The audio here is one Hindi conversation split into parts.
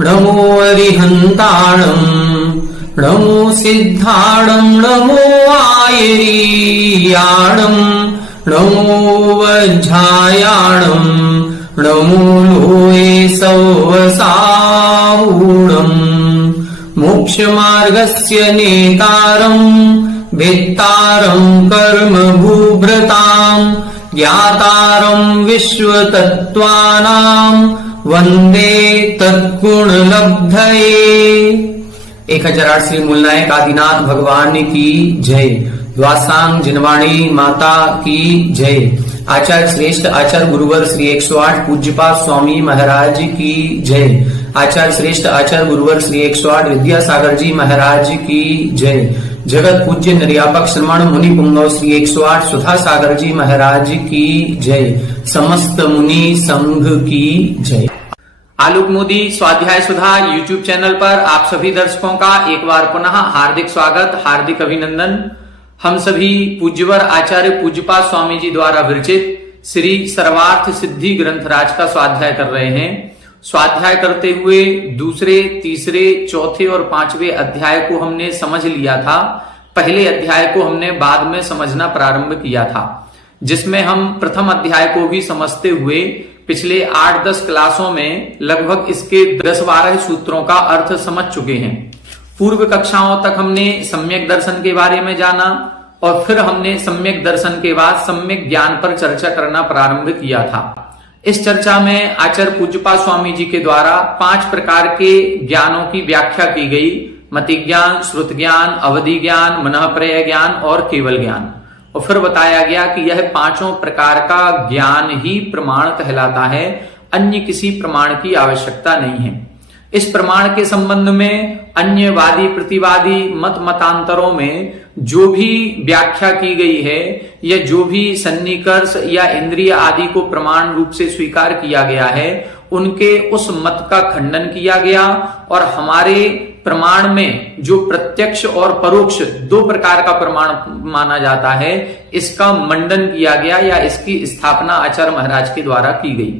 नमो अरिहन्ताणम् नमो सिद्धाणम् नमो आयरीयाणम् नमो वज्झायाणम् नमो लोये सौवसावूणम् मोक्षमार्गस्य नेतारम् वेत्तारम् कर्मभूभृताम् ज्ञातारम् विश्वतत्त्वानाम् वंदे तत्गुणलब्धये। 1008 श्री मूलनायक आदिनाथ भगवान की जय। द्वासांग जिनवाणी माता की जय। आचार्य श्रेष्ठ आचार्य गुरुवर श्री 108 पूज्यपाद स्वामी महाराज की जय। आचार्य श्रेष्ठ आचार्य गुरुवर श्री 108 विद्यासागर जी महाराज की जय। जगत पूज्य निर्यापक श्रमण मुनि पुंगव श्री 108 सुधा सागर जी महाराज की जय। समस्त मुनि संघ की जय। आलोक मोदी स्वाध्याय सुधा यूट्यूब चैनल पर आप सभी दर्शकों का एक बार पुनः हार्दिक स्वागत, हार्दिक अभिनंदन। हम सभी पूज्यवर आचार्य पूज्यपाद स्वामी जी द्वारा विरचित श्री सर्वार्थ सिद्धि ग्रंथराज का स्वाध्याय कर रहे हैं। स्वाध्याय करते हुए दूसरे, तीसरे, चौथे और पांचवें अध्याय को हमने समझ लिया था। पहले अध्याय को हमने बाद में समझना प्रारंभ किया था, जिसमें हम प्रथम अध्याय को भी समझते हुए पिछले 8-10 क्लासों में लगभग इसके 10-12 सूत्रों का अर्थ समझ चुके हैं। पूर्व कक्षाओं तक हमने सम्यक दर्शन के बारे में जाना और फिर हमने सम्यक दर्शन के बाद सम्यक ज्ञान पर चर्चा करना प्रारंभ किया था। इस चर्चा में आचार्य पूज्यपाद स्वामी जी के द्वारा 5 प्रकार के ज्ञानों की व्याख्या की गई। मति ज्ञान, श्रुत ज्ञान, अवधि ज्ञान, मनःप्रय ज्ञान और केवल ज्ञान। और फिर बताया गया कि यह 5 प्रकार का ज्ञान ही प्रमाण कहलाता है, अन्य किसी प्रमाण की आवश्यकता नहीं है। इस प्रमाण के संबंध में अन्यवादी प्रतिवादी मत मतांतरों में जो भी व्याख्या की गई है या जो भी सन्निकर्ष या इंद्रिय आदि को प्रमाण रूप से स्वीकार किया गया है, उनके उस मत का खंडन किया गया और हमारे प्रमाण में जो प्रत्यक्ष और परोक्ष 2 प्रकार का प्रमाण माना जाता है, इसका मंडन किया गया या इसकी स्थापना आचार्य महाराज के द्वारा की गई।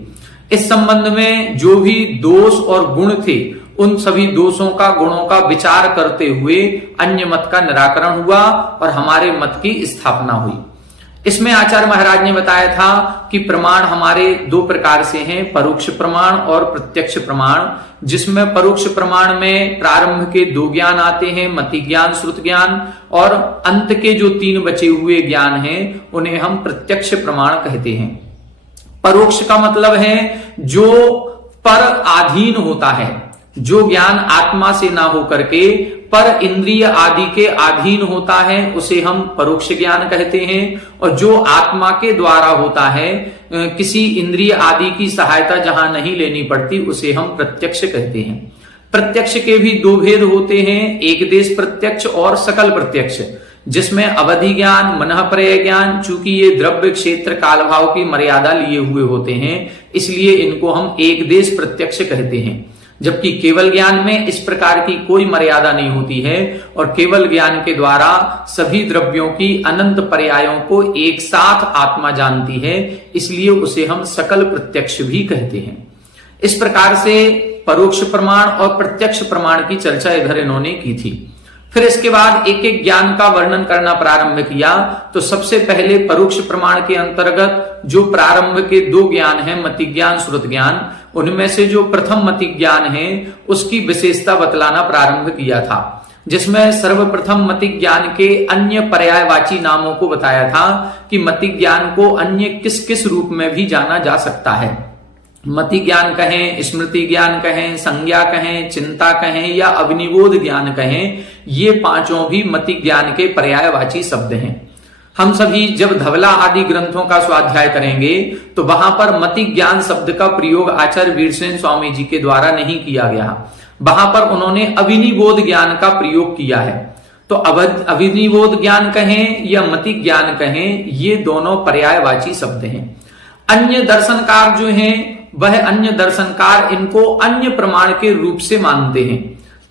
इस संबंध में जो भी दोष और गुण थे, उन सभी दोषों का, गुणों का विचार करते हुए अन्य मत का निराकरण हुआ और हमारे मत की स्थापना हुई। इसमें आचार्य महाराज ने बताया था कि प्रमाण हमारे 2 प्रकार से हैं, परोक्ष प्रमाण और प्रत्यक्ष प्रमाण। जिसमें परोक्ष प्रमाण में प्रारंभ के 2 ज्ञान आते हैं, मति ज्ञान, श्रुत ज्ञान, और अंत के जो 3 बचे हुए ज्ञान हैं उन्हें हम प्रत्यक्ष प्रमाण कहते हैं। परोक्ष का मतलब है जो पर अधीन होता है, जो ज्ञान आत्मा से ना होकर के पर इंद्रिय आदि के अधीन होता है, उसे हम परोक्ष ज्ञान कहते हैं। और जो आत्मा के द्वारा होता है, किसी इंद्रिय आदि की सहायता जहां नहीं लेनी पड़ती, उसे हम प्रत्यक्ष कहते हैं। प्रत्यक्ष के भी 2 भेद होते हैं, एक देश प्रत्यक्ष और सकल प्रत्यक्ष। जिसमें अवधि ज्ञान, मनःप्रय ज्ञान, चूंकि ये द्रव्य क्षेत्र काल भाव की मर्यादा लिए हुए होते हैं, इसलिए इनको हम एक देश प्रत्यक्ष कहते हैं। जबकि केवल ज्ञान में इस प्रकार की कोई मर्यादा नहीं होती है और केवल ज्ञान के द्वारा सभी द्रव्यों की अनंत पर्यायों को एक साथ आत्मा जानती है, इसलिए उसे हम सकल प्रत्यक्ष भी कहते हैं। इस प्रकार से परोक्ष प्रमाण और प्रत्यक्ष प्रमाण की चर्चा इधर इन्होंने की थी। फिर इसके बाद एक एक ज्ञान का वर्णन करना प्रारंभ किया। तो सबसे पहले परोक्ष प्रमाण के अंतर्गत जो प्रारंभ के 2 ज्ञान हैं, मति ज्ञान, श्रुत ज्ञान, उनमें से जो प्रथम मति ज्ञान है उसकी विशेषता बतलाना प्रारंभ किया था, जिसमें सर्वप्रथम मति ज्ञान के अन्य पर्यायवाची नामों को बताया था कि मति ज्ञान को अन्य किस किस रूप में भी जाना जा सकता है। मति ज्ञान कहें, स्मृति ज्ञान कहें, संज्ञा कहें, चिंता कहें या अविनिबोध ज्ञान कहें, ये 5 भी मति ज्ञान के पर्यायवाची शब्द हैं। हम सभी जब धवला आदि ग्रंथों का स्वाध्याय करेंगे तो वहां पर मति ज्ञान शब्द का प्रयोग आचार्य वीरसेन स्वामी जी के द्वारा नहीं किया गया। वहां पर उन्होंने अविनिबोध ज्ञान का प्रयोग किया है। तो अविनिबोध ज्ञान कहें या मति ज्ञान कहें, ये दोनों पर्यायवाची शब्द हैं। अन्य दर्शनकार जो हैं वह अन्य दर्शनकार इनको अन्य प्रमाण के रूप से मानते हैं।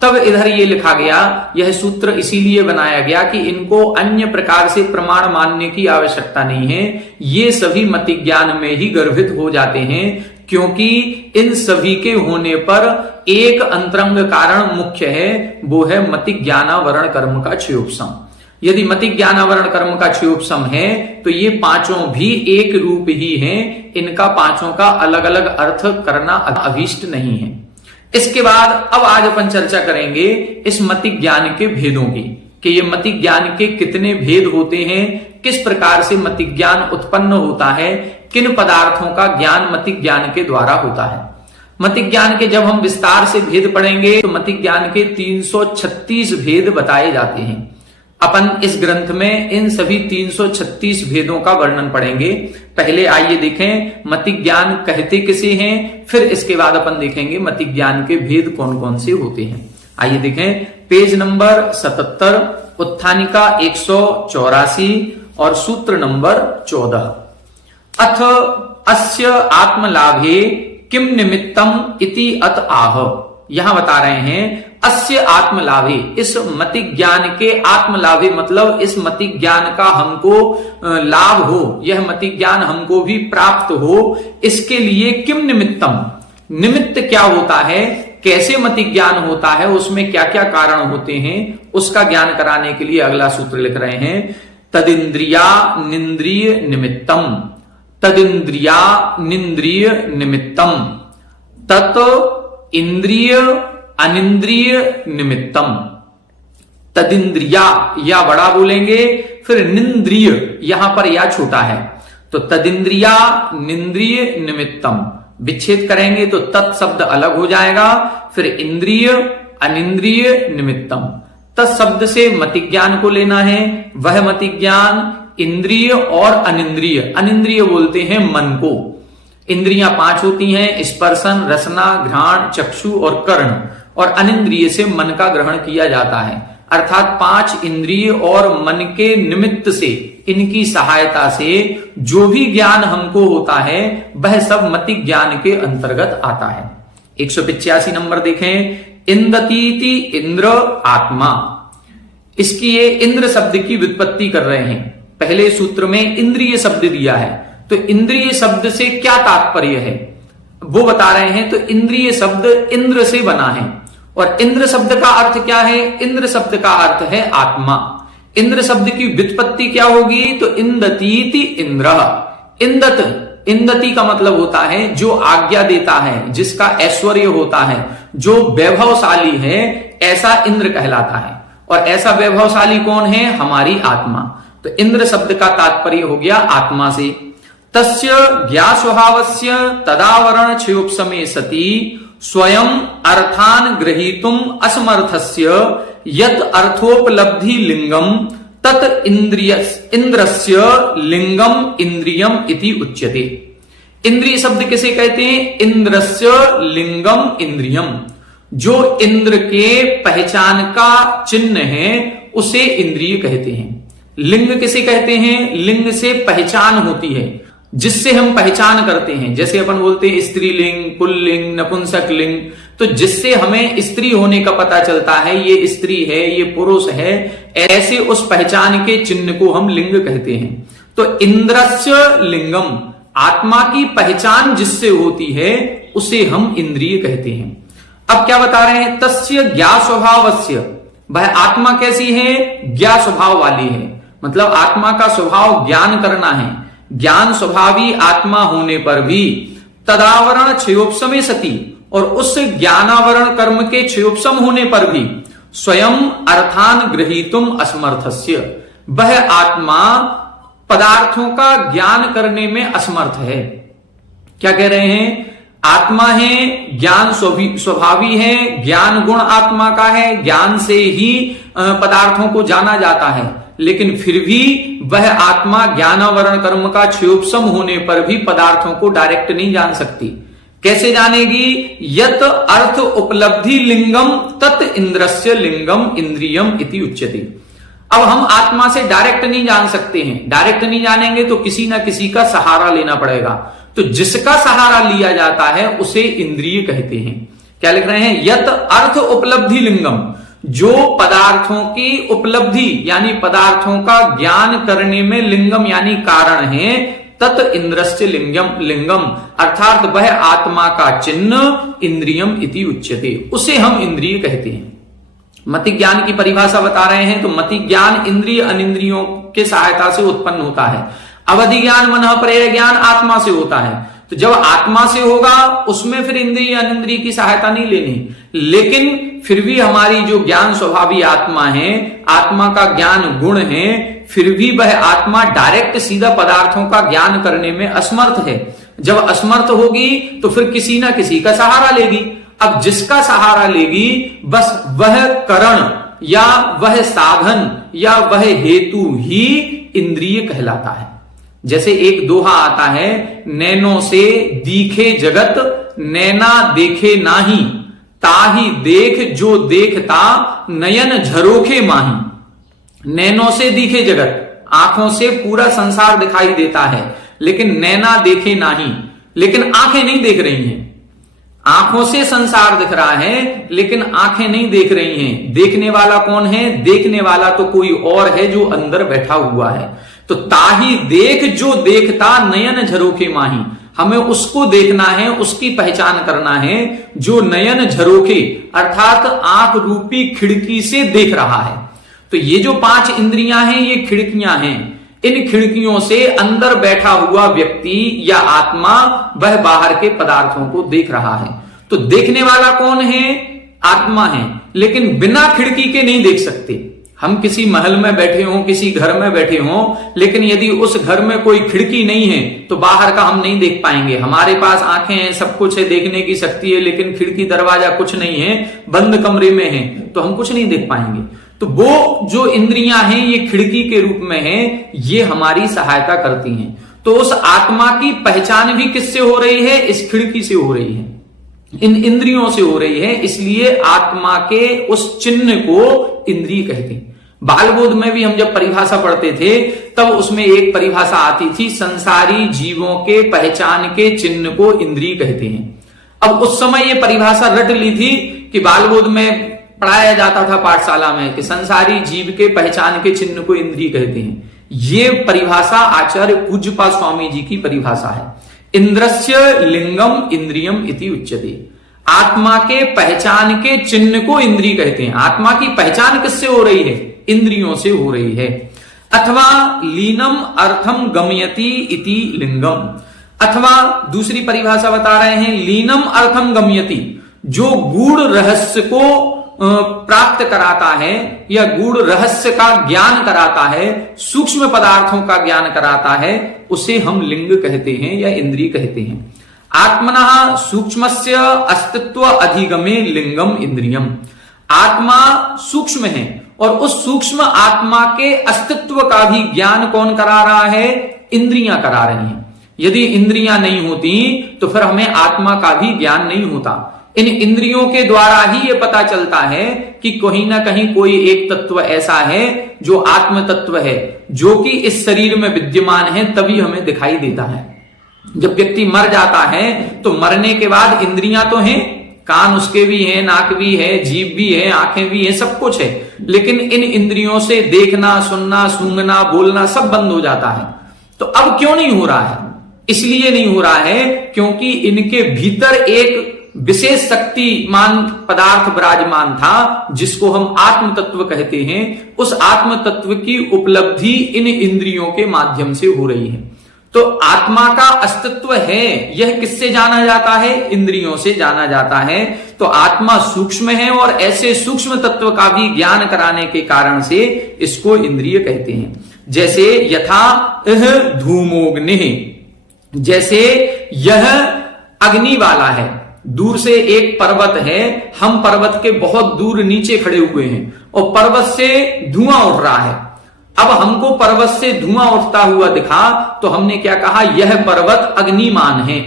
तब इधर ये लिखा गया, यह सूत्र इसीलिए बनाया गया कि इनको अन्य प्रकार से प्रमाण मानने की आवश्यकता नहीं है, ये सभी मति ज्ञान में ही गर्भित हो जाते हैं, क्योंकि इन सभी के होने पर एक अंतरंग कारण मुख्य है, वो है मति ज्ञानावरण कर्म का क्षयोपशम। यदि मति ज्ञानावरण कर्म का क्षयोपशम है तो ये पांचों भी एक रूप ही हैं, इनका पांचों का अलग अलग अर्थ करना अभीष्ट नहीं है। इसके बाद अब आज अपन चर्चा करेंगे इस मति ज्ञान के भेदों की, कि ये मति ज्ञान के कितने भेद होते हैं, किस प्रकार से मति ज्ञान उत्पन्न होता है, किन पदार्थों का ज्ञान मति ज्ञान के द्वारा होता है। मति ज्ञान के जब हम विस्तार से भेद पढ़ेंगे तो मति ज्ञान के 336 भेद बताए जाते हैं। अपन इस ग्रंथ में इन सभी 336 भेदों का वर्णन पढ़ेंगे। पहले आइए देखें मति ज्ञान कहते किसे हैं, फिर इसके बाद अपन देखेंगे मति ज्ञान के भेद कौन कौन से होते हैं। आइए देखें पेज नंबर 77, उत्थानिका 184 और सूत्र नंबर 14। अथ अस्य आत्मलाभे किम निमित्तम इति अत आह। यहां बता रहे हैं अस्य आत्मलाभे, इस मति ज्ञान के आत्मलाभे मतलब इस मति ज्ञान का हमको लाभ हो, यह मति ज्ञान हमको भी प्राप्त हो, इसके लिए किम निमित्तम, निमित्त क्या होता है, कैसे मति ज्ञान होता है, उसमें क्या क्या कारण होते हैं, उसका ज्ञान कराने के लिए अगला सूत्र लिख रहे हैं। तदिंद्रिया निंद्रिय निमित्तम, तदिंद्रिया निंद्रिय निमित्तम, तत् इंद्रिय अनिंद्रिय निमित्तम। तदिंद्रिया या बड़ा बोलेंगे, फिर निंद्रिय यहां पर या छोटा है, तो तदिंद्रिया निंद्रिय निमित्तम विच्छेद करेंगे तो तत्शब्द अलग हो जाएगा, फिर इंद्रिय अनिंद्रिय निमित्तम। तत्शब्द से मति ज्ञान को लेना है, वह मति ज्ञान इंद्रिय और अनिंद्रिय, अनिंद्रिय बोलते हैं मन को। इंद्रियां 5 होती हैं, स्पर्शन, रसना, घ्राण, चक्षु और कर्ण, और अनिंद्रिय से मन का ग्रहण किया जाता है। अर्थात 5 इंद्रिय और मन के निमित्त से, इनकी सहायता से जो भी ज्ञान हमको होता है वह सब मति ज्ञान के अंतर्गत आता है। 185 नंबर देखें, इंदतीति इंद्र आत्मा। इसकी ये इंद्र शब्द की व्युत्पत्ति कर रहे हैं। पहले सूत्र में इंद्रिय शब्द दिया है, तो इंद्रिय शब्द से क्या तात्पर्य है वो बता रहे हैं। तो इंद्रिय शब्द इंद्र से बना है, और इंद्र शब्द का अर्थ क्या है, इंद्र शब्द का अर्थ है आत्मा। इंद्र शब्द की व्युत्पत्ति क्या होगी, तो इंदतीति इंद्र। इंदत, इंदति का मतलब होता है जो आज्ञा देता है, जिसका ऐश्वर्य होता है, जो वैभवशाली है, ऐसा इंद्र कहलाता है। और ऐसा वैभवशाली कौन है, हमारी आत्मा। तो इंद्र शब्द का तात्पर्य हो गया आत्मा से। तस्य ज्ञा स्वभावस्य तदावरण क्षयोपशमे सति स्वयं अर्थान ग्रहीतुम असमर्थस्य यत् अर्थोपलब्धि लिंगम तत् इंद्रस्य लिंगम इंद्रियम इति उच्यते। इंद्रिय शब्द किसे कहते हैं, इंद्रस्य लिंगम इंद्रियम। जो इंद्र के पहचान का चिन्ह है उसे इंद्रिय कहते हैं। लिंग किसे कहते हैं, लिंग से पहचान होती है, जिससे हम पहचान करते हैं। जैसे अपन बोलते हैं स्त्रीलिंग, पुल्लिंग, नपुंसक लिंग, तो जिससे हमें स्त्री होने का पता चलता है, ये स्त्री है, ये पुरुष है, ऐसे उस पहचान के चिन्ह को हम लिंग कहते हैं। तो इंद्रस्य लिंगम, आत्मा की पहचान जिससे होती है उसे हम इंद्रिय कहते हैं। अब क्या बता रहे हैं, तस्य ज्ञा स्वभावस्य, वह आत्मा कैसी है, ज्ञा स्वभाव वाली है। मतलब आत्मा का स्वभाव ज्ञान करना है। ज्ञान स्वभावी आत्मा होने पर भी तदावरण क्षयोपशमे सति, और उस ज्ञानावरण कर्म के क्षयोपशम होने पर भी स्वयं अर्थान ग्रहीतुम असमर्थस्य, वह आत्मा पदार्थों का ज्ञान करने में असमर्थ है। क्या कह रहे हैं, आत्मा है, ज्ञान स्वभावी है, ज्ञान गुण आत्मा का है, ज्ञान से ही पदार्थों को जाना जाता है, लेकिन फिर भी वह आत्मा ज्ञानावरण कर्म का क्षयोपशम होने पर भी पदार्थों को डायरेक्ट नहीं जान सकती। कैसे जानेगी, यत अर्थ उपलब्धि लिंगम तत् इंद्रस्य लिंगम इंद्रियम इति उच्यते। अब हम आत्मा से डायरेक्ट नहीं जान सकते हैं, डायरेक्ट नहीं जानेंगे तो किसी ना किसी का सहारा लेना पड़ेगा। तो जिसका सहारा लिया जाता है उसे इंद्रिय कहते हैं। क्या लिख रहे हैं, यत अर्थ उपलब्धि लिंगम, जो पदार्थों की उपलब्धि यानी पदार्थों का ज्ञान करने में लिंगम यानी कारण है, तत् इंद्रस्य लिंगम अर्थात वह आत्मा का चिन्ह इंद्रियम इति उच्यते, उसे हम इंद्रिय कहते हैं। मति ज्ञान की परिभाषा बता रहे हैं, तो मति ज्ञान इंद्रिय अनिंद्रियों के सहायता से उत्पन्न होता है। अवधि ज्ञान मन प्रत्यय ज्ञान आत्मा से होता है। तो जब आत्मा से होगा उसमें फिर इंद्रिय अनिंद्रिय की सहायता नहीं लेनी, लेकिन फिर भी हमारी जो ज्ञान स्वभावी आत्मा है, आत्मा का ज्ञान गुण है, फिर भी वह आत्मा डायरेक्ट सीधा पदार्थों का ज्ञान करने में असमर्थ है। जब असमर्थ होगी तो फिर किसी ना किसी का सहारा लेगी। अब जिसका सहारा लेगी बस वह करण या वह साधन या वह हेतु ही इंद्रिय कहलाता है। जैसे एक दोहा आता है, नैनो से दीखे जगत नैना देखे नाही, ताही देख जो देखता नयन झरोखे माही। नैनो से दिखे जगत, आंखों से पूरा संसार दिखाई देता है, लेकिन नैना देखे नाही, लेकिन आंखें नहीं देख रही हैं। आंखों से संसार दिख रहा है लेकिन आंखें नहीं देख रही हैं। देखने वाला कौन है? देखने वाला तो कोई और है जो अंदर बैठा हुआ है। तो ताही देख जो देखता नयन झरोखे माही, हमें उसको देखना है, उसकी पहचान करना है जो नयन झरोखे अर्थात आंख रूपी खिड़की से देख रहा है। तो ये जो 5 इंद्रियां हैं ये खिड़कियां हैं। इन खिड़कियों से अंदर बैठा हुआ व्यक्ति या आत्मा वह बाहर के पदार्थों को देख रहा है। तो देखने वाला कौन है? आत्मा है, लेकिन बिना खिड़की के नहीं देख सकते। हम किसी महल में बैठे हों, किसी घर में बैठे हों, लेकिन यदि उस घर में कोई खिड़की नहीं है तो बाहर का हम नहीं देख पाएंगे। हमारे पास आंखें हैं, सब कुछ है, देखने की शक्ति है, लेकिन खिड़की दरवाजा कुछ नहीं है, बंद कमरे में है, तो हम कुछ नहीं देख पाएंगे। तो वो जो इंद्रियां हैं ये खिड़की के रूप में है, ये हमारी सहायता करती हैं। तो उस आत्मा की पहचान भी किससे हो रही है? इस खिड़की से हो रही है, इन इंद्रियों से हो रही है। इसलिए आत्मा के उस चिन्ह को इंद्रिय कहते हैं। बालबोध में भी हम जब परिभाषा पढ़ते थे तब उसमें एक परिभाषा आती थी, संसारी जीवों के पहचान के चिन्ह को इंद्रिय कहते हैं। अब उस समय ये परिभाषा रट ली थी कि बालबोध में पढ़ाया जाता था पाठशाला में कि संसारी जीव के पहचान के चिन्ह को इंद्रिय कहते हैं। ये परिभाषा आचार्य पूज्यपाद स्वामी जी की परिभाषा है। इंद्रस्य लिंगम इंद्रियम इति उच्यते, आत्मा के पहचान के चिन्ह को इंद्रिय कहते हैं। आत्मा की पहचान किससे हो रही है? इंद्रियों से हो रही है। अथवा लीनम अर्थम गमयति इति लिंगम, अथवा दूसरी परिभाषा बता रहे हैं, लीनम अर्थम गमयति, जो गूढ़ रहस्य को प्राप्त कराता है या गूढ़ रहस्य का ज्ञान कराता है, सूक्ष्म पदार्थों का ज्ञान कराता है, उसे हम लिंग कहते हैं या इंद्रिय कहते हैं। आत्मनः सूक्ष्मस्य अस्तित्व अधिगमे लिंगम इंद्रियम, आत्मा सूक्ष्म है और उस सूक्ष्म आत्मा के अस्तित्व का भी ज्ञान कौन करा रहा है? इंद्रियां करा रही हैं। यदि इंद्रियां नहीं होती तो फिर हमें आत्मा का भी ज्ञान नहीं होता। इन इंद्रियों के द्वारा ही ये पता चलता है कि कहीं ना कहीं कोई एक तत्व ऐसा है जो आत्म तत्व है, जो कि इस शरीर में विद्यमान है, तभी हमें दिखाई देता है। जब व्यक्ति मर जाता है तो मरने के बाद इंद्रियां तो हैं, कान उसके भी हैं, नाक भी है, जीभ भी है, आंखें भी है, सब कुछ है, लेकिन इन इंद्रियों से देखना, सुनना, सूंघना, बोलना सब बंद हो जाता है। तो अब क्यों नहीं हो रहा है? इसलिए नहीं हो रहा है क्योंकि इनके भीतर एक विशेष शक्तिमान पदार्थ विराजमान था जिसको हम आत्म तत्व कहते हैं। उस आत्म तत्व की उपलब्धि इन इंद्रियों के माध्यम से हो रही है। तो आत्मा का अस्तित्व है, यह किससे जाना जाता है? इंद्रियों से जाना जाता है। तो आत्मा सूक्ष्म है और ऐसे सूक्ष्म तत्व का भी ज्ञान कराने के कारण से इसको इंद्रिय कहते हैं। जैसे यथा धूमोग्नि, जैसे यह अग्नि वाला है। दूर से एक पर्वत है, हम पर्वत के बहुत दूर नीचे खड़े हुए हैं और पर्वत से धुआं उठ रहा है। अब हमको पर्वत से धुआं उठता हुआ दिखा तो हमने क्या कहा? यह पर्वत अग्निमान है,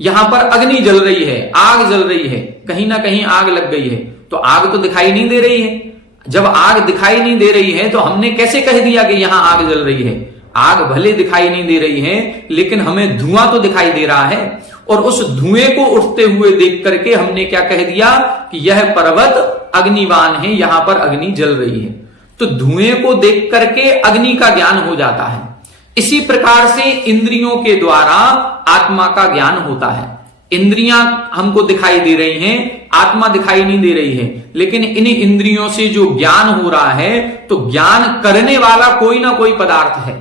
यहां पर अग्नि जल रही है, आग जल रही है, कहीं ना कहीं आग लग गई है। तो आग तो दिखाई नहीं दे रही है। जब आग दिखाई नहीं दे रही है तो हमने कैसे कह दिया कि यहां आग जल रही है? आग भले दिखाई नहीं दे रही है, लेकिन हमें धुआं तो दिखाई दे रहा है, और उस धुएं को उठते हुए देख करके हमने क्या कह दिया कि यह पर्वत अग्निवान है, यहां पर अग्नि जल रही है। तो धुएं को देख करके अग्नि का ज्ञान हो जाता है। इसी प्रकार से इंद्रियों के द्वारा आत्मा का ज्ञान होता है। इंद्रियां हमको दिखाई दे रही हैं, आत्मा दिखाई नहीं दे रही है, लेकिन इन इंद्रियों से जो ज्ञान हो रहा है, तो ज्ञान करने वाला कोई ना कोई पदार्थ है।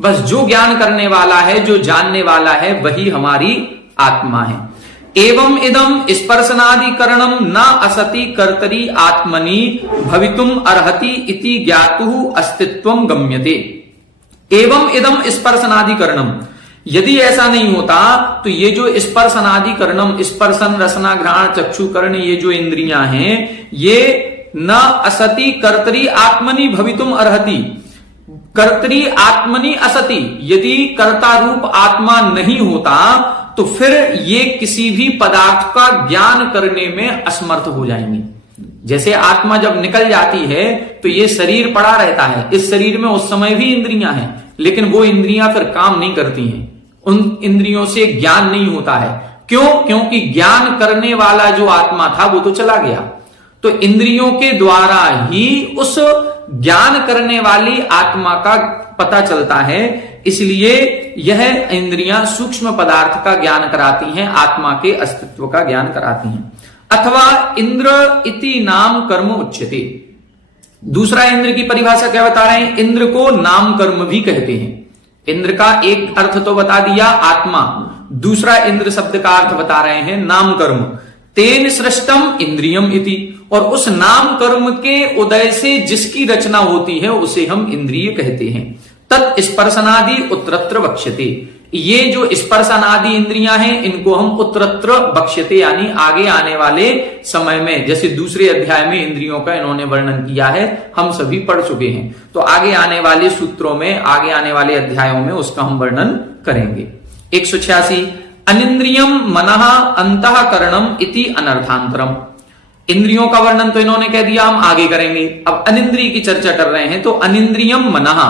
बस जो ज्ञान करने वाला है, जो जानने वाला है, वही हमारी आत्मा है। एवं इदम स्पर्शनादिकरणम न असति कर्तरी आत्मनि भवितुम अर्हति इति ज्ञातु अस्तित्वम गम्यते। एवं इदम स्पर्शनादिकरणम, यदि ऐसा नहीं होता तो ये जो स्पर्शनादिकरणम, स्पर्शन रसना घ्राण चक्षु कर्ण, ये जो इंद्रियां हैं, ये न असति कर्तरी आत्मनि भवितुम अर्हति, कर्तरी आत्मनि असति, यदि कर्ता रूप आत्मा नहीं होता तो फिर ये किसी भी पदार्थ का ज्ञान करने में असमर्थ हो जाएंगे। जैसे आत्मा जब निकल जाती है तो ये शरीर पड़ा रहता है, इस शरीर में उस समय भी इंद्रियां हैं, लेकिन वो इंद्रियां फिर काम नहीं करती हैं, उन इंद्रियों से ज्ञान नहीं होता है। क्यों? क्योंकि ज्ञान करने वाला जो आत्मा था वो तो चला गया। तो इंद्रियों के द्वारा ही उस ज्ञान करने वाली आत्मा का पता चलता है, इसलिए यह इंद्रियां सूक्ष्म पदार्थ का ज्ञान कराती हैं, आत्मा के अस्तित्व का ज्ञान कराती हैं। अथवा इंद्र इति नाम कर्म उच्यते। दूसरा इंद्र की परिभाषा क्या बता रहे हैं? इंद्र को नाम कर्म भी कहते हैं। इंद्र का एक अर्थ तो बता दिया आत्मा, दूसरा इंद्र शब्द का अर्थ बता रहे हैं नाम कर्म। तेन सृष्टम इंद्रियम इति, और उस नाम कर्म के उदय से जिसकी रचना होती है उसे हम इंद्रिय कहते हैं। तत् स्पर्शनादि उत्तरत्र बक्ष्यते, ये जो स्पर्शनादि इंद्रियां हैं इनको हम उत्तरत्र बक्ष्यते, यानी आगे आने वाले समय में, जैसे दूसरे अध्याय में इंद्रियों का इन्होंने वर्णन किया है, हम सभी पढ़ चुके हैं, तो आगे आने वाले सूत्रों में, आगे आने वाले अध्यायों में उसका हम वर्णन करेंगे। 186 अनिंद्रियम मनः अंतःकरणम इति अनर्थांतरम। इंद्रियों का वर्णन तो इन्होंने कह दिया, हम आगे करेंगे। अब अनिंद्रिय की चर्चा कर रहे हैं, तो अनिंद्रियम मनः,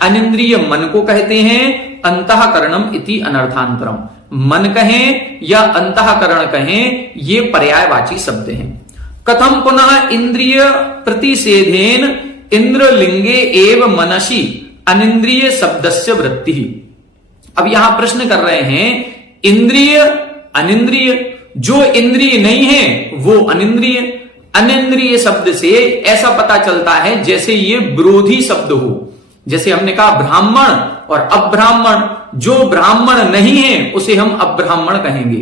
अनिंद्रिय मन को कहते हैं, अंतःकरणम इति अनर्थांतरम। मन कहें या अंतःकरण कहें, ये पर्यायवाची शब्द हैं। कथम पुनः इंद्रिय प्रतिषेधेन इंद्रलिंगे एव मनसि अनिंद्रिय शब्दस्य वृत्ति। अब यहां प्रश्न कर रहे हैं, इंद्रिय अनिंद्रिय, जो इंद्रिय नहीं है वो अनिंद्रिय। अनिंद्रिय शब्द से ऐसा पता चलता है जैसे ये विरोधी शब्द हो। जैसे हमने कहा ब्राह्मण और अब्राह्मण, जो ब्राह्मण नहीं है उसे हम अब्राह्मण कहेंगे।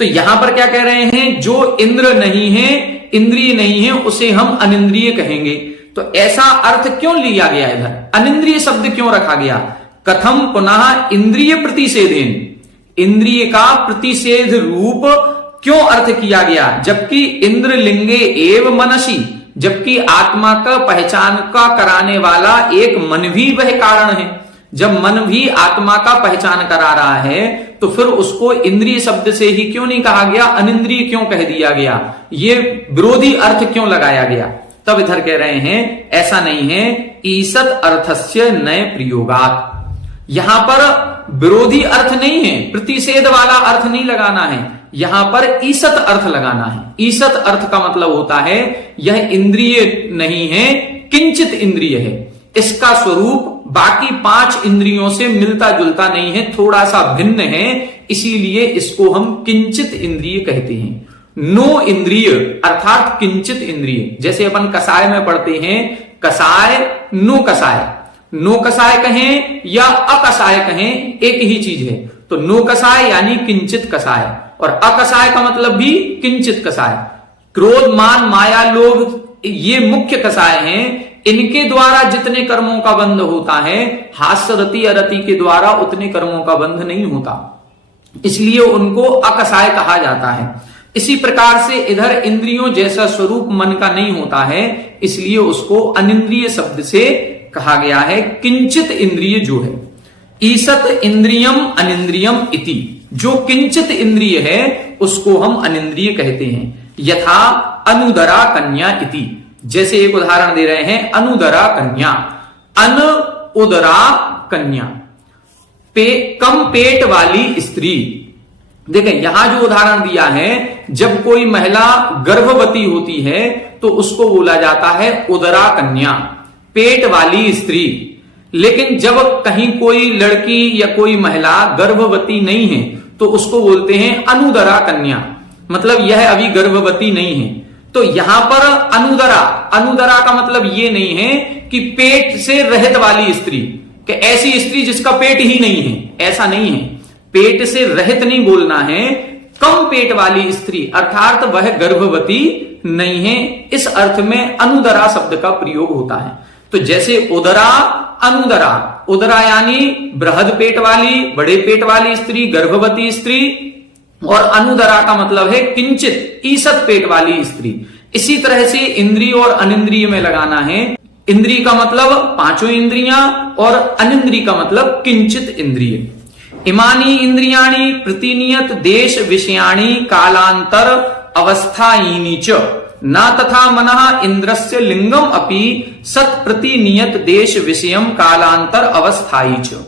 तो यहां पर क्या कह रहे हैं, जो इंद्र नहीं है, इंद्रिय नहीं है, उसे हम अनिंद्रिय कहेंगे। तो ऐसा अर्थ क्यों लिया गया इधर, अनिंद्रिय शब्द क्यों रखा गया? कथम पुनः इंद्रिय प्रतिषेधेन, इंद्रिय का प्रतिषेध रूप क्यों अर्थ किया गया, जबकि इंद्रलिंगे एव मनसि, जबकि आत्मा का पहचान का कराने वाला एक मन भी वह कारण है। जब मन भी आत्मा का पहचान करा रहा है तो फिर उसको इंद्रिय शब्द से ही क्यों नहीं कहा गया, अनिंद्रिय क्यों कह दिया गया, ये विरोधी अर्थ क्यों लगाया गया? तब इधर कह रहे हैं ऐसा नहीं है, ईसत अर्थस्य नए प्रयोगात। यहां पर विरोधी अर्थ नहीं है, प्रतिषेध वाला अर्थ नहीं लगाना है, यहां पर ईसत अर्थ लगाना है। ईसत अर्थ का मतलब होता है यह इंद्रिय नहीं है, किंचित इंद्रिय है। इसका स्वरूप बाकी 5 इंद्रियों से मिलता जुलता नहीं है, थोड़ा सा भिन्न है, इसीलिए इसको हम किंचित इंद्रिय कहते हैं। नो इंद्रिय अर्थात किंचित इंद्रिय। जैसे अपन कसाय में पढ़ते हैं, कसाय नो कसाय, नो कसाय कहें या अकसाय कहें एक ही चीज है। तो नो कसाय यानी किंचित कसाय, और अकसाय का मतलब भी किंचित कसाय। क्रोध मान माया लोभ ये मुख्य कसाय हैं, इनके द्वारा जितने कर्मों का बंध होता है, हास्य रति अरति के द्वारा उतने कर्मों का बंध नहीं होता, इसलिए उनको अकसाय कहा जाता है। इसी प्रकार से इधर इंद्रियों जैसा स्वरूप मन का नहीं होता है, इसलिए उसको अनिंद्रिय शब्द से कहा गया है, किंचित इंद्रिय जो है। ईसत इंद्रियम अनिंद्रियम इति, जो किंचित इंद्रिय है उसको हम अनिंद्रिय कहते हैं। यथा अनुदरा कन्या इति, जैसे एक उदाहरण दे रहे हैं, अनुदरा कन्या, अनुदरा कन्या, कम पेट वाली स्त्री। देखें यहां जो उदाहरण दिया है, जब कोई महिला गर्भवती होती है तो उसको बोला जाता है उदरा कन्या, पेट वाली स्त्री। लेकिन जब कहीं कोई लड़की या कोई महिला गर्भवती नहीं है तो उसको बोलते हैं अनुदरा कन्या, मतलब यह अभी गर्भवती नहीं है। तो यहां पर अनुदरा, अनुदरा का मतलब ये नहीं है कि पेट से रहित वाली स्त्री, कि ऐसी स्त्री जिसका पेट ही नहीं है, ऐसा नहीं है। पेट से रहित नहीं बोलना है, कम पेट वाली स्त्री, अर्थात वह गर्भवती नहीं है, इस अर्थ में अनुदरा शब्द का प्रयोग होता है। तो जैसे उदरा, अनुदरा, उदरा यानी बृहद पेट वाली, बड़े पेट वाली स्त्री, गर्भवती स्त्री, और अनुदरा का मतलब है किंचित, ईसत पेट वाली स्त्री। इसी तरह से इंद्रिय और अनिंद्रिय में लगाना है। इंद्रिय का मतलब पांचों इंद्रियां और अनिंद्रिय का मतलब किंचित इंद्रिय। इमानी इंद्रियाणी प्रतिनियत देश विषयाणी कालांतर अवस्थायिनी च न तथा मनः इंद्रस्य लिंगम अपि सत प्रतिनियत देश विषयम कालांतर अवस्थायी च।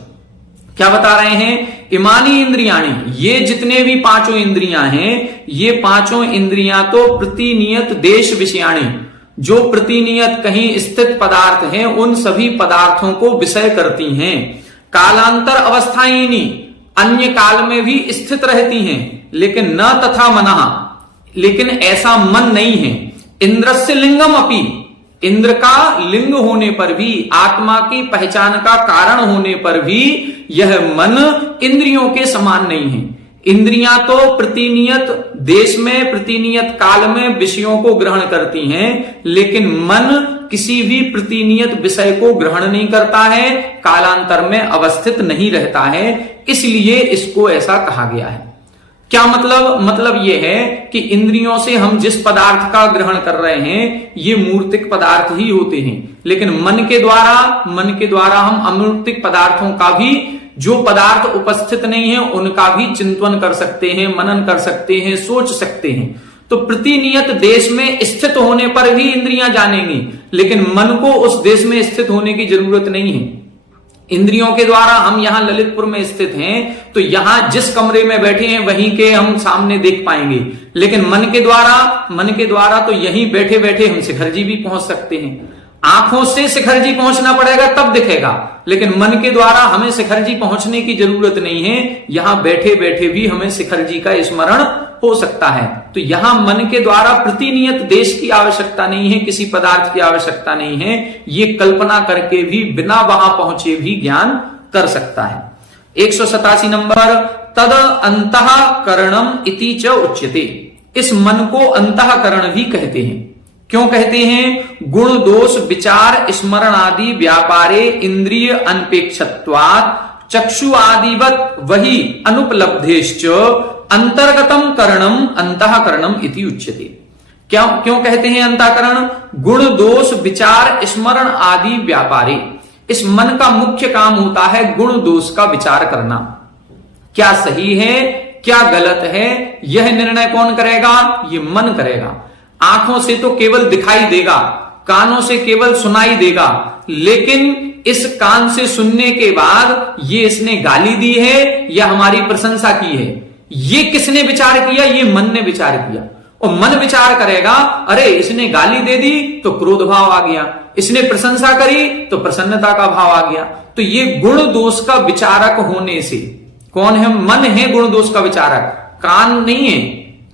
क्या बता रहे हैं? इमानी इंद्रियाणी, ये जितने भी पांचों इंद्रियां हैं, ये पांचों इंद्रियां तो प्रतिनियत देश विषयाणी, जो प्रतिनियत कहीं स्थित पदार्थ हैं, उन सभी पदार्थों को विषय करती हैं। कालांतर अवस्थायिनी, अन्य काल में भी स्थित रहती हैं, लेकिन न तथा मनः, लेकिन ऐसा मन नहीं है। इंद्रस्य लिंगम अपि, इंद्र का लिंग होने पर भी, आत्मा की पहचान का कारण होने पर भी यह मन इंद्रियों के समान नहीं है। इंद्रियां तो प्रतिनियत देश में, प्रतिनियत काल में विषयों को ग्रहण करती हैं, लेकिन मन किसी भी प्रतिनियत विषय को ग्रहण नहीं करता है, कालांतर में अवस्थित नहीं रहता है, इसलिए इसको ऐसा कहा गया है। क्या मतलब? मतलब यह है कि इंद्रियों से हम जिस पदार्थ का ग्रहण कर रहे हैं ये मूर्तिक पदार्थ ही होते हैं, लेकिन मन के द्वारा हम अमूर्तिक पदार्थों का भी, जो पदार्थ उपस्थित नहीं है उनका भी चिंतन कर सकते हैं, मनन कर सकते हैं, सोच सकते हैं। तो प्रतिनियत देश में स्थित होने पर भी इंद्रियां जानेंगी, लेकिन मन को उस देश में स्थित होने की जरूरत नहीं है। इंद्रियों के द्वारा हम यहां ललितपुर में स्थित हैं, तो यहां जिस कमरे में बैठे हैं वहीं के हम सामने देख पाएंगे, लेकिन मन के द्वारा तो यहीं बैठे बैठे हम शिखर जी भी पहुंच सकते हैं। आंखों से शिखर जी पहुंचना पड़ेगा तब दिखेगा, लेकिन मन के द्वारा हमें शिखर जी पहुंचने की जरूरत नहीं है, यहां बैठे बैठे भी हमें शिखर जी का स्मरण हो सकता है। तो यहां मन के द्वारा प्रतिनियत देश की आवश्यकता नहीं है, किसी पदार्थ की आवश्यकता नहीं है, ये कल्पना करके भी बिना वहां पहुंचे भी ज्ञान कर सकता है। 187 नंबर, तद अंतःकरणम इति च उच्यते। इस मन को अंतःकरण भी कहते हैं। क्यों कहते हैं? गुण दोष विचार स्मरण आदि व्यापारे इंद्रिय अनपेक्षत्वात् चक्षु आदिवत वही अनुपलब्धेश्च अंतर्गतम करणम अंतःकरणम इति उच्यते। क्यों कहते हैं अंतःकरण? गुण दोष विचार स्मरण आदि व्यापारे, इस मन का मुख्य काम होता है गुण दोष का विचार करना। क्या सही है, क्या गलत है, यह निर्णय कौन करेगा? ये मन करेगा। आंखों से तो केवल दिखाई देगा, कानों से केवल सुनाई देगा, लेकिन इस कान से सुनने के बाद ये इसने गाली दी है या हमारी प्रशंसा की है, ये किसने विचार किया? ये मन ने विचार किया। और मन विचार करेगा, अरे इसने गाली दे दी तो क्रोध भाव आ गया, इसने प्रशंसा करी तो प्रसन्नता का भाव आ गया। तो ये गुण दोष का विचारक होने से, कौन है? मन है गुण दोष का विचारक, कान नहीं है।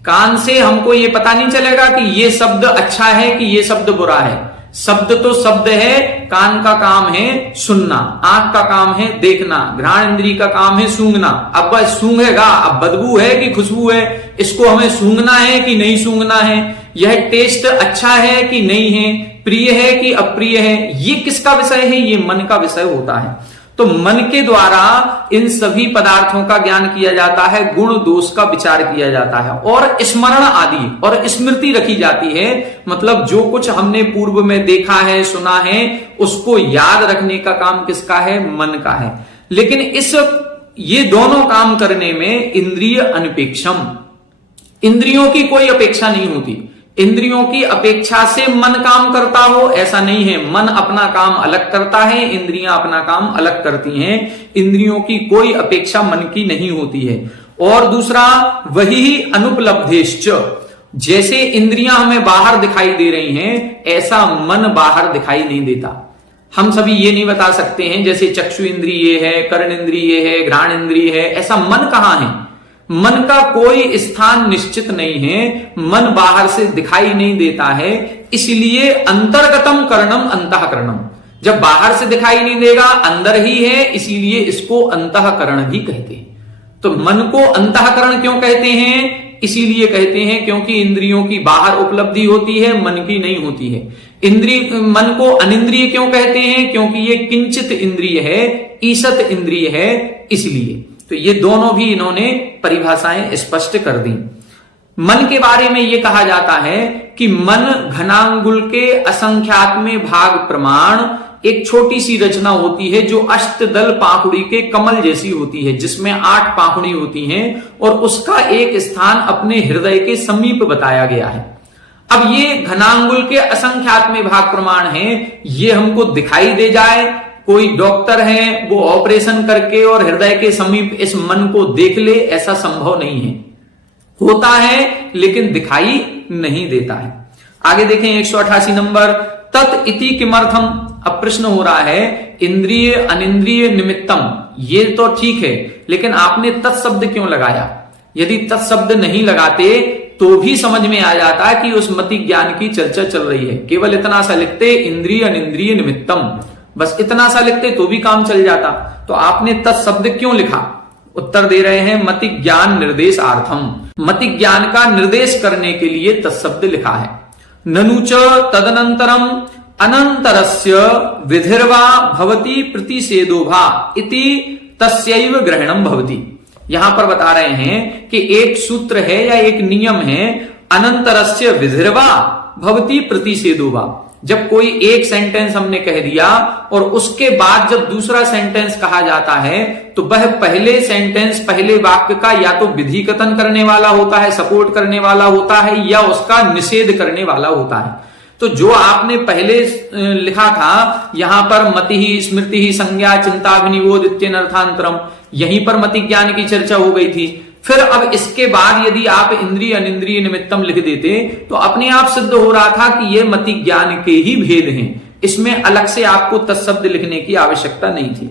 कान से हमको ये पता नहीं चलेगा कि ये शब्द अच्छा है कि ये शब्द बुरा है। शब्द तो शब्द है, कान का काम है सुनना, आंख का काम है देखना, घ्राण इंद्री का काम है सूंघना। अब वह सूंघेगा, अब बदबू है कि खुशबू है, इसको हमें सूंघना है कि नहीं सूंघना है, यह टेस्ट अच्छा है कि नहीं है, प्रिय है कि अप्रिय है, ये किसका विषय है? ये मन का विषय होता है। तो मन के द्वारा इन सभी पदार्थों का ज्ञान किया जाता है, गुण दोष का विचार किया जाता है, और स्मरण आदि और स्मृति रखी जाती है। मतलब जो कुछ हमने पूर्व में देखा है, सुना है, उसको याद रखने का काम किसका है? मन का है। लेकिन ये दोनों काम करने में इंद्रिय अनपेक्षम, इंद्रियों की कोई अपेक्षा नहीं होती। इंद्रियों की अपेक्षा से मन काम करता हो ऐसा नहीं है। मन अपना काम अलग करता है, इंद्रियां अपना काम अलग करती हैं। इंद्रियों की कोई अपेक्षा मन की नहीं होती है। और दूसरा, वही अनुपलब्धेश्च, जैसे इंद्रियां हमें बाहर दिखाई दे रही हैं, ऐसा मन बाहर दिखाई नहीं देता। हम सभी ये नहीं बता सकते हैं, जैसे चक्षु इंद्रिय है, कर्ण इंद्रिय है, घ्राण इंद्रिय है, ऐसा मन कहाँ है? मन का कोई स्थान निश्चित नहीं है, मन बाहर से दिखाई नहीं देता है, इसलिए अंतर्गतम करणम अंतःकरणम, जब बाहर से दिखाई नहीं देगा अंदर ही है, इसीलिए इसको अंतःकरण भी कहते हैं। तो मन को अंतःकरण क्यों कहते हैं? इसीलिए कहते हैं क्योंकि इंद्रियों की बाहर उपलब्धि होती है, मन की नहीं होती है। मन को अनिंद्रिय क्यों कहते हैं? क्योंकि ये किंचित इंद्रिय है, ईसत इंद्रिय है, इसलिए। तो ये दोनों भी इन्होंने परिभाषाएं स्पष्ट कर दी। मन के बारे में यह कहा जाता है कि मन घनांगुल के असंख्यात्म भाग प्रमाण एक छोटी सी रचना होती है जो अष्टदल पाखुड़ी के कमल जैसी होती है, जिसमें 8 पाखुड़ी होती हैं और उसका एक स्थान अपने हृदय के समीप बताया गया है। अब ये घनांगुल के असंख्यात्म भाग प्रमाण है, ये हमको दिखाई दे जाए, कोई डॉक्टर है वो ऑपरेशन करके और हृदय के समीप इस मन को देख ले, ऐसा संभव नहीं है। होता है लेकिन दिखाई नहीं देता है। आगे देखें 188 नंबर, तत् इति किमर्थम। अब प्रश्न हो रहा है इंद्रिय अनिंद्रिय निमित्तम, ये तो ठीक है, लेकिन आपने तत्शब्द क्यों लगाया? यदि तत्शब्द नहीं लगाते तो भी समझ में आ जाता कि उस मति ज्ञान की चर्चा चल रही है। केवल इतना सा लिखते इंद्रिय अनिंद्रिय निमित्तम, बस इतना सा लिखते तो भी काम चल जाता। तो आपने तत्शब्द क्यों लिखा? उत्तर दे रहे हैं मति ज्ञान निर्देशार्थम, मति ज्ञान का निर्देश करने के लिए तत्शब्द लिखा है। ननुच तदनंतरम अनंतरस्य विधिर्वा भवति प्रतिषेधोभा इति तस्यैव ग्रहणम भवति। यहां पर बता रहे हैं कि एक सूत्र है या एक नियम है, अनंतरस्य विधिर्वा भवति प्रतिषेधोभा। जब कोई एक सेंटेंस हमने कह दिया और उसके बाद जब दूसरा सेंटेंस कहा जाता है तो वह पहले सेंटेंस, पहले वाक्य का या तो विधि कथन करने वाला होता है, सपोर्ट करने वाला होता है, या उसका निषेध करने वाला होता है। तो जो आपने पहले लिखा था यहां पर मति ही स्मृति ही संज्ञा चिंता विनिबोध इत्यनर्थांतरम, यहीं पर मति ज्ञान की चर्चा हो गई थी। फिर अब इसके बाद यदि आप इंद्रिय अनिंद्रिय निमित्तम लिख देते तो अपने आप सिद्ध हो रहा था कि ये मति ज्ञान के ही भेद हैं, इसमें अलग से आपको तत्शब्द लिखने की आवश्यकता नहीं थी।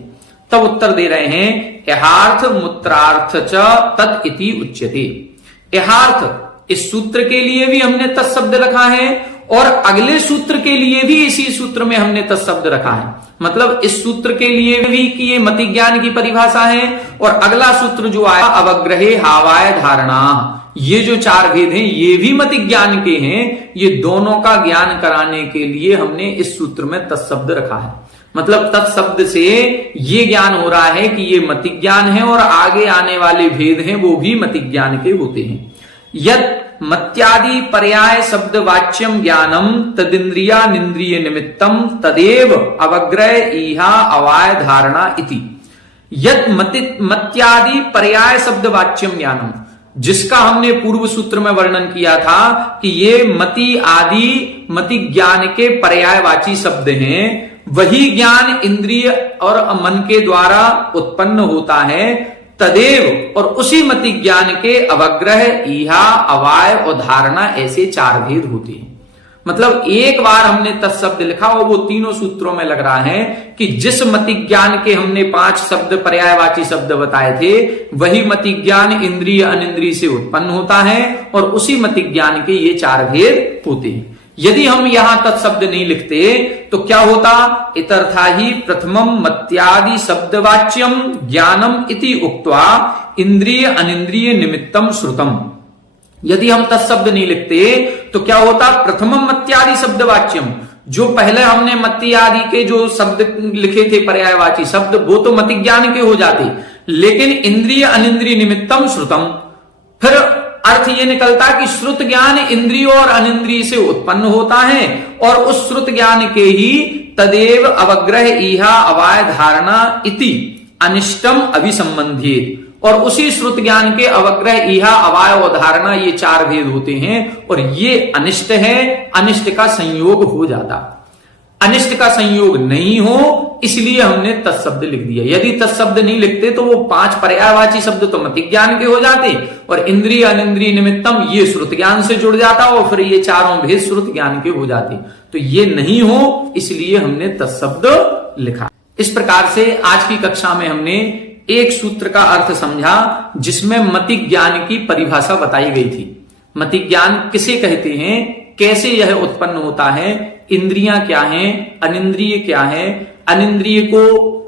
तब उत्तर दे रहे हैं यहार्थ मूत्रार्थ च तत् इति उच्यते। यहार्थ इस सूत्र के लिए भी हमने तत्शब्द रखा है और अगले सूत्र के लिए भी इसी सूत्र में हमने तत्शब्द रखा है। मतलब इस सूत्र के लिए भी कि ये मति ज्ञान की परिभाषा है, और अगला सूत्र जो आया अवग्रहे हावाय धारणा, ये जो 4 भेद हैं ये भी मति ज्ञान के हैं। ये दोनों का ज्ञान कराने के लिए हमने इस सूत्र में तत्शब्द रखा है। मतलब तत्शब्द से ये ज्ञान हो रहा है कि ये मति ज्ञान है और आगे आने वाले भेद हैं वो भी मति ज्ञान के होते हैं। यद मत्यादि पर्याय शब्द वाच्यम ज्ञानम तदिंद्रिया निंद्रिय निमित्तम तदेव अवग्रह इहा अवाय धारणा इति। यद मत्यादि पर्याय शब्द वाच्यम ज्ञानम, जिसका हमने पूर्व सूत्र में वर्णन किया था कि ये मति आदि मति ज्ञान के पर्यायवाची शब्द हैं, वही ज्ञान इंद्रिय और मन के द्वारा उत्पन्न होता है। तदेव, और उसी मति ज्ञान के अवग्रह इहा अवाय और धारणा, ऐसे 4 भेद होते हैं। मतलब एक बार हमने तत्शब्द लिखा और वो तीनों सूत्रों में लग रहा है कि जिस मति ज्ञान के हमने 5 शब्द पर्यायवाची शब्द बताए थे वही मति ज्ञान इंद्रिय अनिंद्रिय से उत्पन्न होता है और उसी मति ज्ञान के ये 4 भेद होते हैं। यदि हम यहां तत्शब्द नहीं लिखते तो क्या होता? इतर्था ही प्रथमम मत्यादि शब्दवाच्यम ज्ञानम इति उक्त्वा इंद्रिय अनिंद्रिय निमित्तम श्रुतम। यदि हम तत्शब्द नहीं लिखते तो क्या होता? प्रथमम मत्यादि शब्दवाच्यम, जो पहले हमने मति आदि के जो शब्द लिखे थे पर्यायवाची शब्द, वो तो मति ज्ञान के हो जाते, लेकिन इंद्रिय अनिंद्रिय निमित्तम श्रुतम, फिर अर्थ ये निकलता कि श्रुत ज्ञान इंद्रियों और अनिंद्रिय से उत्पन्न होता है और उस श्रुत ज्ञान के ही तदेव अवग्रह इहा अवाय धारणा इति अनिष्टम अभिसंबंधित, और उसी श्रुत ज्ञान के अवग्रह इहा अवाय और धारणा, ये 4 भेद होते हैं और ये अनिष्ट है, अनिष्ट का संयोग हो जाता। अनिष्ट का संयोग नहीं हो, इसलिए हमने तत्शब्द लिख दिया। यदि तत्शब्द नहीं लिखते तो वो 5 पर्यायवाची शब्द तो मतिक ज्ञान के हो जाते, और इंद्रिय अनिंद्रिय निमित्तम ये श्रुत ज्ञान से जुड़ जाता, और फिर ये चारों भेद श्रुत ज्ञान के हो जाते। तो ये नहीं हो, इसलिए हमने तत्शब्द लिखा। इस प्रकार से आज की कक्षा में हमने एक सूत्र का अर्थ समझा, जिसमें मतिक ज्ञान की परिभाषा बताई गई थी। मतिक ज्ञान किसे कहते हैं, कैसे यह उत्पन्न होता है, इंद्रियां क्या हैं, अनिंद्रिय क्या है, अनिंद्रिय को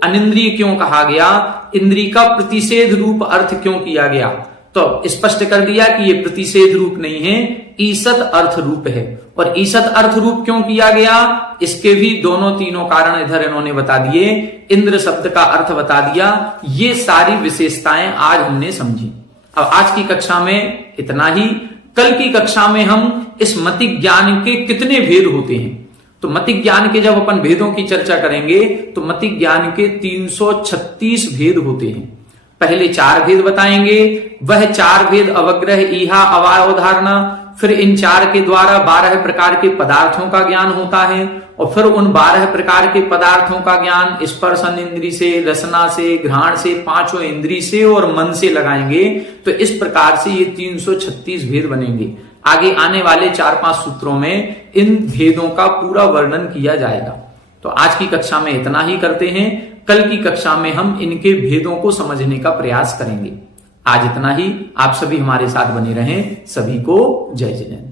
अनिंद्रिय क्यों कहा गया, इंद्रिय का प्रतिषेध रूप अर्थ क्यों किया गया। तो स्पष्ट कर दिया कि ये प्रतिषेध रूप नहीं है, ईसत अर्थ रूप है। और ईसत अर्थ रूप क्यों किया गया, इसके भी दोनों तीनों कारण इधर इन्होंने बता दिए। इंद्र शब्द का अर्थ बता दिया। ये सारी विशेषताएं आज हमने समझी। अब आज की कक्षा में इतना ही। कल की कक्षा में हम इस मतिक ज्ञान के कितने भेद होते हैं, तो मतिक ज्ञान के जब अपन भेदों की चर्चा करेंगे तो मतिक ज्ञान के 336 भेद होते हैं। पहले 4 भेद बताएंगे, वह 4 भेद अवग्रह, ईहा, अवयव धारणा, फिर इन 4 के द्वारा 12 प्रकार के पदार्थों का ज्ञान होता है, और फिर उन 12 प्रकार के पदार्थों का ज्ञान स्पर्शन इंद्री से, रसना से, घ्राण से, 5 इंद्री से और मन से लगाएंगे। तो इस प्रकार से ये 336 भेद बनेंगे। आगे आने वाले 4-5 सूत्रों में इन भेदों का पूरा वर्णन किया जाएगा। तो आज की कक्षा में इतना ही करते हैं। कल की कक्षा में हम इनके भेदों को समझने का प्रयास करेंगे। आज इतना ही। आप सभी हमारे साथ बने रहें। सभी को जय जिनेंद्र।